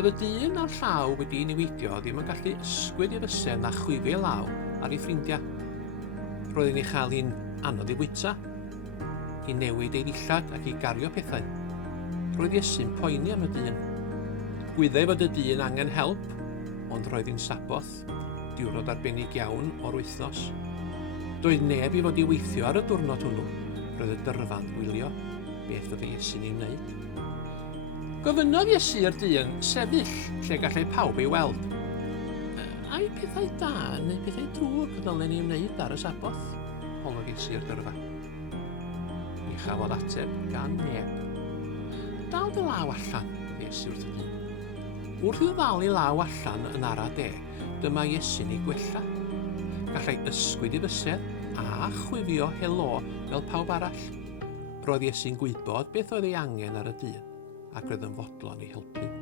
Doedd y dyn a'r llaw wedi newidio ddim yn gallu ysgwyd i fysedd na chwifio law ar ei ffrindiau. Roedden ni chael hi'n anodd i wyta, i newid ei ddillad ac i gario pethau. Roedd Iesu'n poeni am y dyn. Gwyddai fod y dyn angen help, ond roedd hi'n saboth, diwrnod arbennig iawn o'r wythnos. Doedd neb i fod i weithio ar y diwrnod hwnnw. Roedd y dyrfa'n gwylio beth oedd Iesu'n ei wneud. Gofynnodd Iesu'r dyn sefyll lle gallai pawb ei weld. Ai pethau da neu pethau drwg ddylen ni wneud ar y saboth? Holwg Iesu'r dyrfa. Ni chafodd ateb gan neb. Dal dy law allan, Iesu wrth y dyn. Wrth iddo ddal ei law allan yn ara de, dyma Iesu'n ei gwella. Gallai ysgwyd i fysedd a chwifio helo fel pawb arall. Roedd Iesu'n gwybod beth oedd ei angen ar y dyn ac roedd yn fodlon ei helpu.